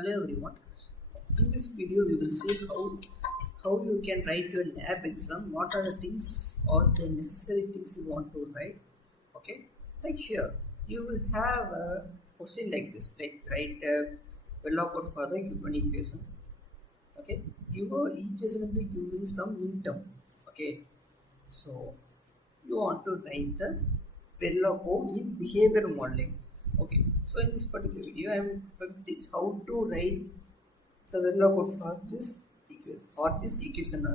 Hello everyone. In this video we will see how you can write your lab exam. What are the things or the necessary things you want to write? Okay, like here you will have a question like this, like write a well code for the given equation. Okay, your equation will be given some minterm. Okay, so you want to write the Perla code in behavior modeling. Okay, so in this particular video, I am going to teach how to write the Perla code for this equation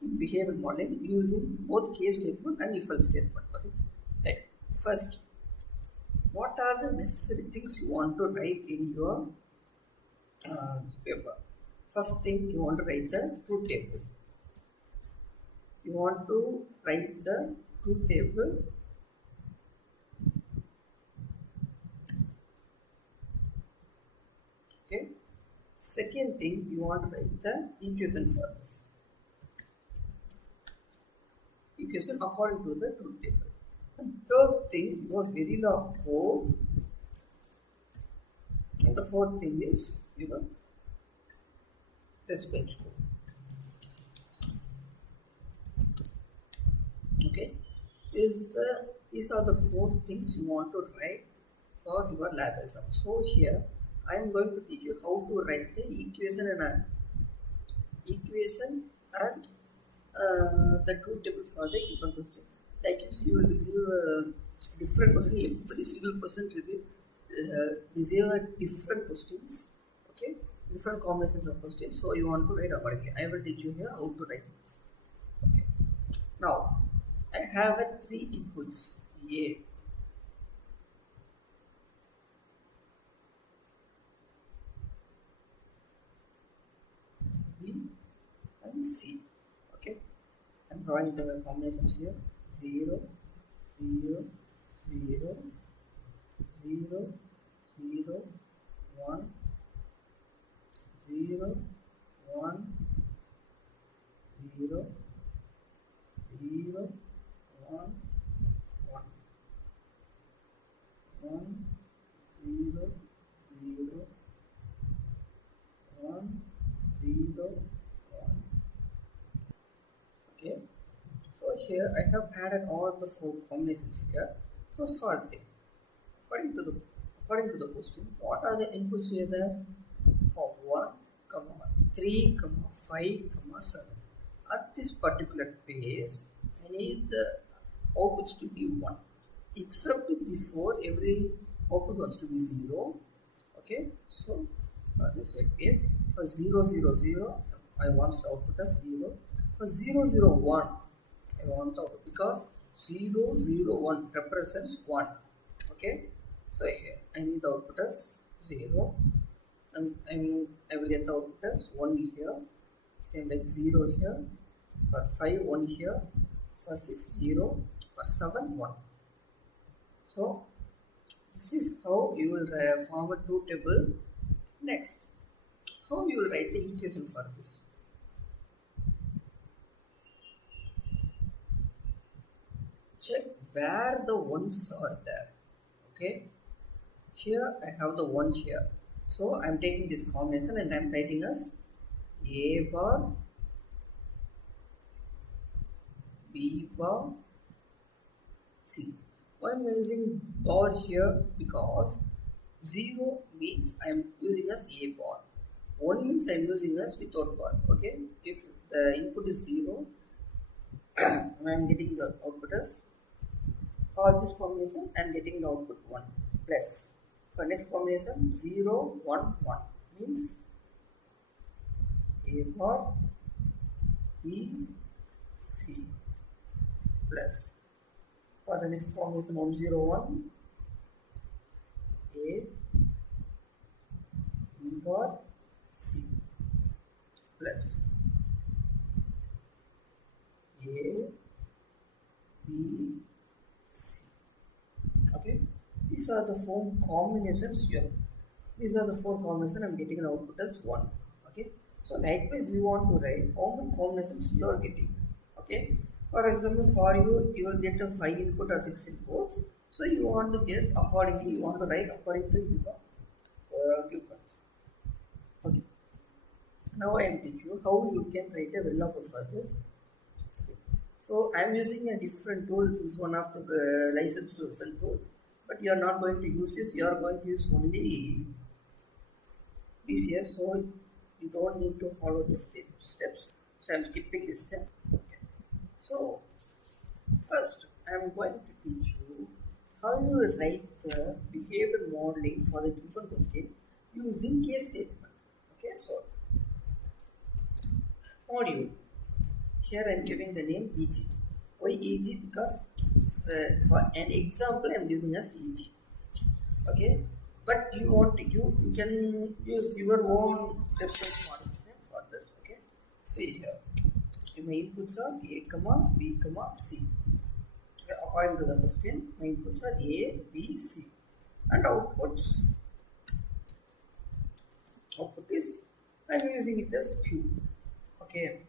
in behavior modeling using both case statement and if else statement. Okay, right. First, what are the necessary things you want to write in your paper? First thing, you want to write the truth table. You want to write the truth table. Okay. Second thing, you want to write the equation for this. Equation according to the truth table. And third thing, your Verilog code. And the fourth thing is your test bench code. Okay, these are the four things you want to write for your lab exam. So here I am going to teach you how to write the equation and the truth table for the given question. Like you will receive a different question. Every single person will receive different questions. Okay, different combinations of questions. So you want to write accordingly. I will teach you here how to write this. Okay, now I have three inputs A, B and C. Okay, I'm drawing the combinations here 0, 0, 0, 0, 0, 1, 0, 1, 0, 0, 1, 1, 1, 0, 0, 1, 0, 1. Okay, so here I have added all the four combinations here. So first thing, according to the question, what are the inputs here there? For 1, 3, 5, 7. At this particular place, I need the outputs to be 1. Except in this 4, every output wants to be 0. Okay, so this way here for 0, 0, 0, I want the output as 0. For 0, 0, 1, I want the output because 0, 0, 1 represents 1. Okay, so here I need the output as 0, and I will get the output as 1 here. Same like 0 here. For 5, 1 here. For 6, 0. For 7, 1. So this is how you will form a truth table. Next, how you will write the equation for this. Check where the ones are there. Okay, here I have the 1 here. So I am taking this combination and I am writing as A bar, B bar, C. Why I am using bar here? Because 0 means I am using as A bar. 1 means I am using as without bar. Okay, if the input is 0, I am getting the output as, for this combination I am getting the output 1 plus. For next combination 0, 1, 1 means A bar, B, C plus. For the next combination 1, 0, 1, A, B bar, C plus A, B, C. Okay, these are the four combinations here. These are the four combinations. I am getting the output as 1. Okay, so likewise you want to write how many combinations you are getting. Okay, for example, for you will get a 5 input or 6 inputs. So you want to get accordingly, you want to write according to your given. Okay. Now I am teach you how you can write a VLOOKUP for this. Okay. So I am using a different tool. This is one of the license to sell tool, but you are not going to use this. You are going to use only VCS. So you don't need to follow the steps. So I am skipping this step. Okay. So first I am going to teach you how you write the behavior modeling for the given question using case statement. Okay. So module. Here I am giving the name EG. Why EG? Because for an example I am giving us EG. Okay, but you want to you can use your own response model for this. Okay, see here. My inputs are A, B, C. Okay, according to the question, my inputs are A, B, C, and output is I am using it as Q. Okay,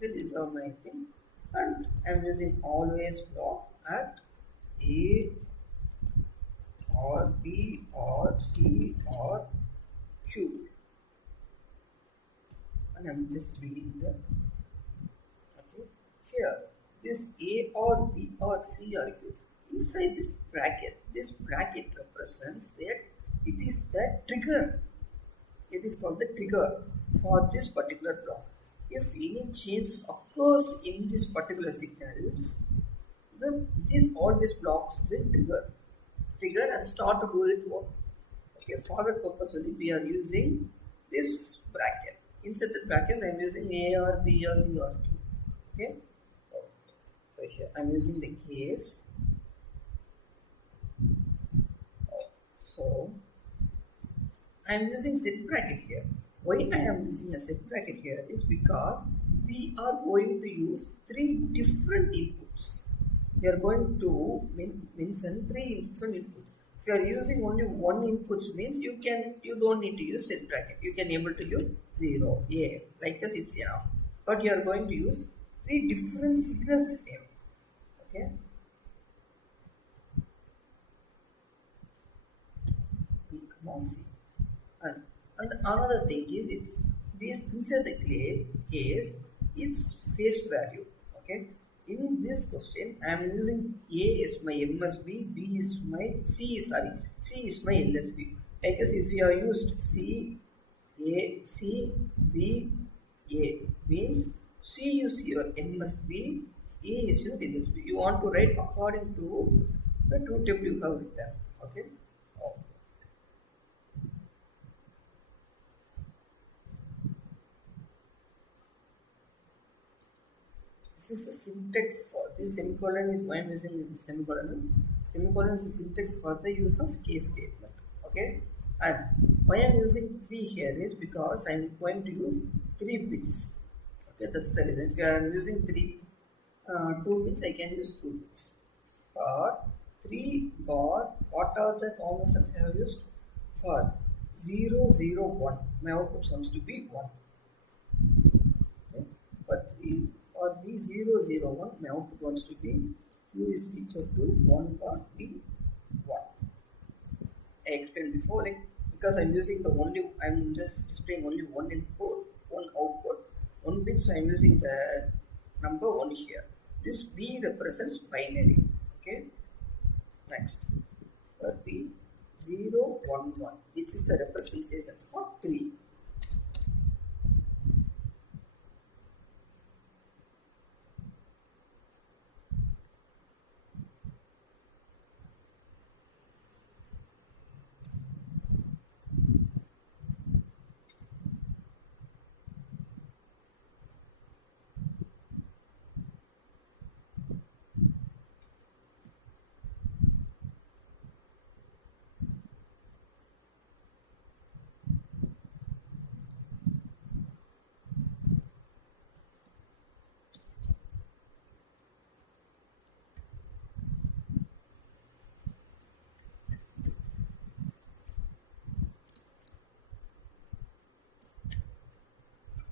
these are my thing, and I am using always block at A or B or C or Q, and I'm just reading the okay here this A or B or C or Q inside this bracket. This bracket represents that it is the trigger. It is called the trigger for this particular block. If any change occurs in this particular signals, these always blocks will trigger and start to do it work. Okay, for that purpose only we are using this bracket. Inside the brackets I am using A or B or C or Q. Okay, so here I am using the case. So I am using set bracket here. Why I am using a set bracket here is because we are going to use three different inputs. We are going to mention three different inputs. If you are using only one input means you don't need to use set bracket. You can able to use 0, A, like this it's enough. But you are going to use three different signals here. Okay. B, C. And another thing is it's this inside the case it's face value. Okay. In this question, I am using A is my MSB, B is my C is my LSB. Like as if you are used C, A, C, B, A means C is your MSB, A is your LSB. You want to write according to the two table you have written. Okay. This is a syntax for this semicolon is why I am using the semicolon. Semicolon is a syntax for the use of case statement. Okay, and why I am using 3 here is because I am going to use 3 bits. Okay, that's the reason. If I am using 2 bits, I can use 2 bits. For 3 bar, what are the combinations I have used? For 0, 0, 1, my output comes to be 1. Okay, for 3. Or B001, my output wants to be Q is equal to 1 bar B 1. I explained before, like because I'm using I'm just displaying only one input, one output, 1 bit, so I'm using the number 1 here. This B represents binary. Okay, next B011, which is the representation for 3.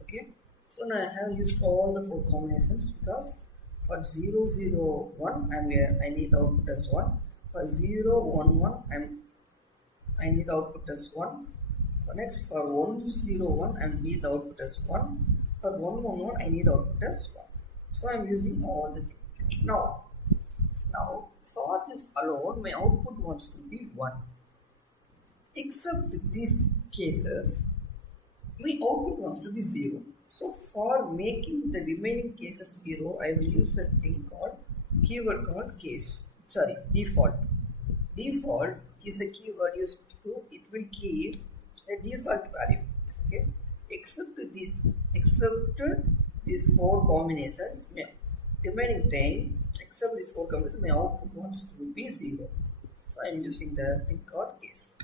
Okay, so now I have used all the 4 combinations because for 001 I need output as 1. For 011 I need output as 1. For next, for 101, I need the output as 1. For 111, I need output as 1. So I'm using all the things. Now for this alone, my output wants to be 1. Except these cases, my output wants to be 0. So for making the remaining cases 0, I will use a thing called keyword called case. Sorry, default. Default is a keyword used to, it will keep a default value. Okay, except these four combinations, remaining 10, except these four combinations, my output wants to be 0. So I am using the thing called case.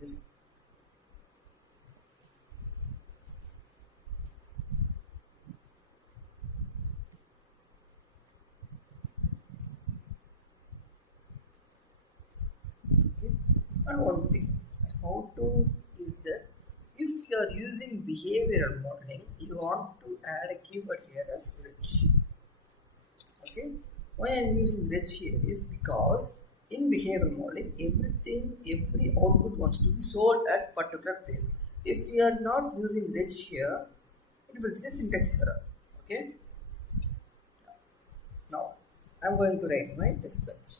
This okay. And one thing, how to use that? If you are using behavioral modeling, you want to add a keyword here as rich. Okay, why I am using rich here is because in behavioral modeling, every output wants to be sold at particular place. If we are not using rich here, it will say syntax error. Okay, now I'm going to write my test bench.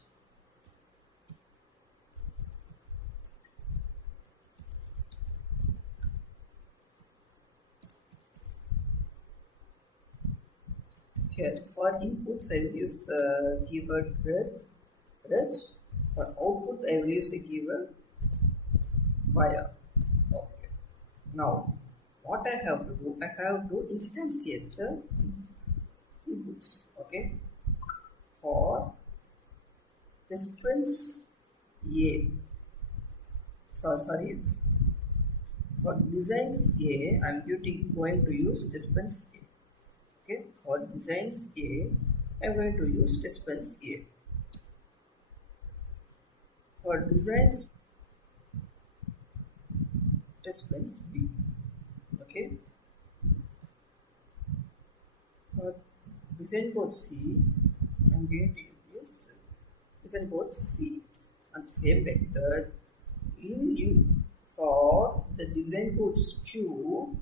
Here for inputs I will use the keyword rich. For output I will use the keyword via. Okay. Now what I have to do, I have to instantiate the inputs. Okay. For dispense A. Sorry. For designs A, I am going to use dispense A. Okay, for designs A, I am going to use dispense A. For designs dispense B. Okay, for design code C, I am going to use design code C. And same method for the design codes Q,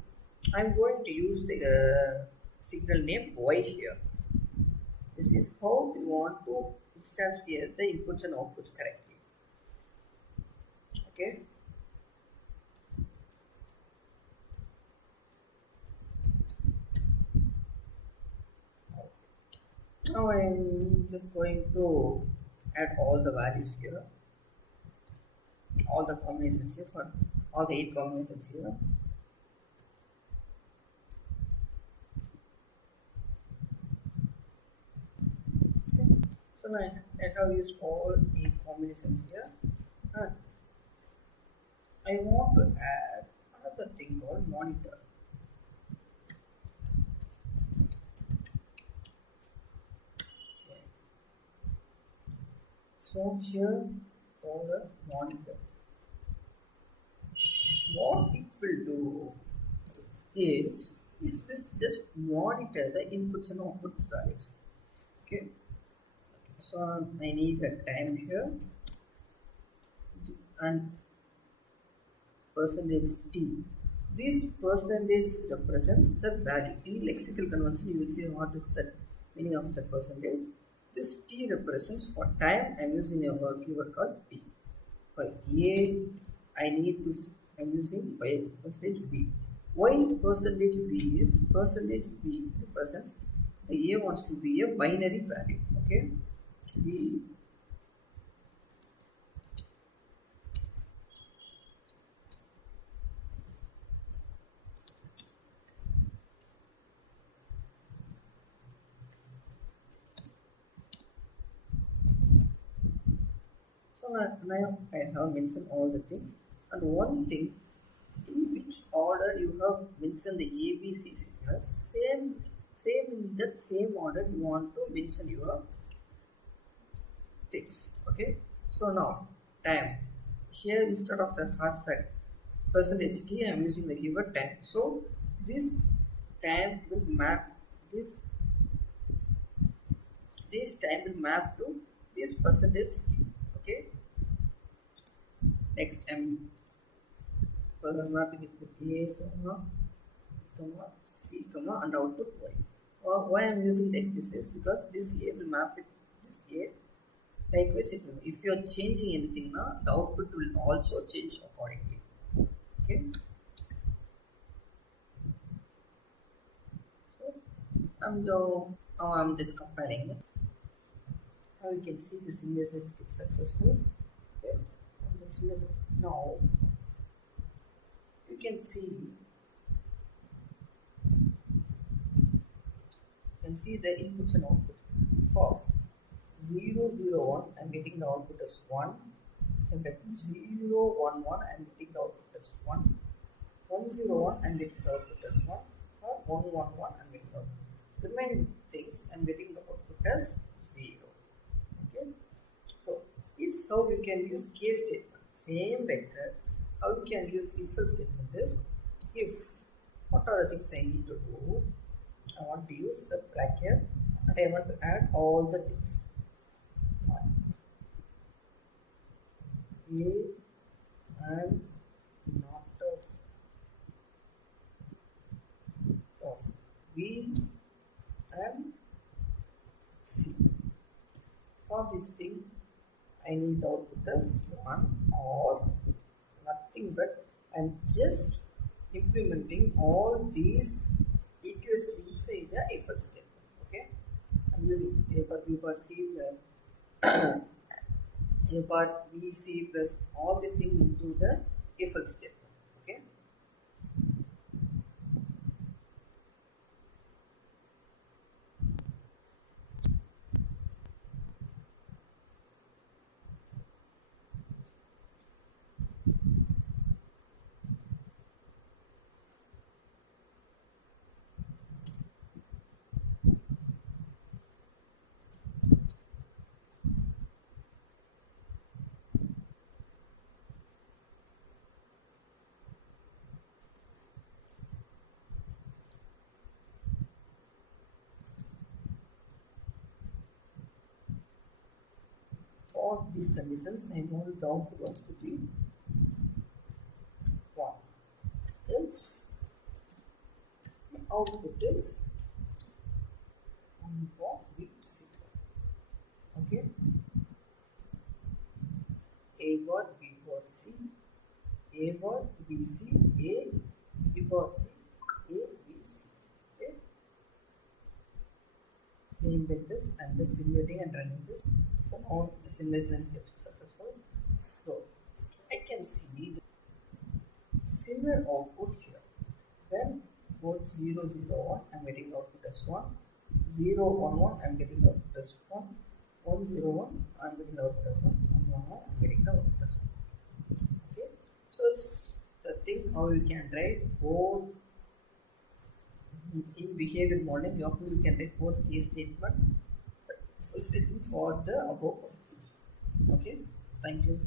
I am going to use the signal name Y here. This is how we want to instantiate the inputs and outputs correctly. Okay. Now I am just going to add all the values here, all the combinations here for all the 8 combinations here. So now I have used all 8 combinations here, and I want to add another thing called monitor. Okay. So here for the monitor, what it will do is just monitor the inputs and outputs values. Okay. So I need a time here and percentage t. This percentage represents the value. In lexical convention, you will see what is the meaning of the percentage. This t represents for time. I am using a keyword called t. For a, I'm using by percentage b. Why percentage b is percentage b represents the a wants to be a binary value. Okay. B so now I have mentioned all the things, and one thing, in which order you have mentioned the ABC signals, same in that same order you want to mention your things. Okay, so now time here, instead of the hashtag percentage t, I am using the keyword time. So this time will map this this time will map to this percentage t. Okay. Next, I'm further mapping it with a comma c comma and output y. Why I'm using like this is because this a will map it this a. Likewise, it will, if you are changing anything now, the output will also change accordingly. Okay. So I'm just compiling it. Now you can see the simulation is successful. Okay. And the simulation now you can see the inputs and output. For 0 0 1 I'm getting the output as 1. Same like 0 1 1 I'm getting the output as 1. 1 0 1 I'm getting the output as 1, or 1 1 1 I'm getting the output. Remaining things I'm getting the output as 0. Okay. So it's how you can use case statement. Same like that. How you can use if else statement is, if what are the things I need to do? I want to use a bracket and I want to add all the things. A and not of B and C. For this thing, I need the output as 1 or nothing but I'm just implementing all these equations inside the if else statement. Okay, I'm using A bar B bar C plus A bar B C plus all these things into the if else statement. Okay. For these conditions, I want the output also to be 1. Else, my output is 1 for B C. Okay. A bar B bar C, A bar B C, A B bar C, A B C. Okay. Same like this, I'm just simulating and running this. So now the simulation is getting successful. So I can see the similar output here. When both 0 0 1 I'm getting the output as 1, 0 1 1 I'm getting the output as 1, 1 0 1 I'm getting the output as 1, 1 1 1 I'm getting the output as 1. Okay. So it's the thing how you can write both in behavior modeling. You can write both case statement, full statement for the above questions. Okay. Thank you.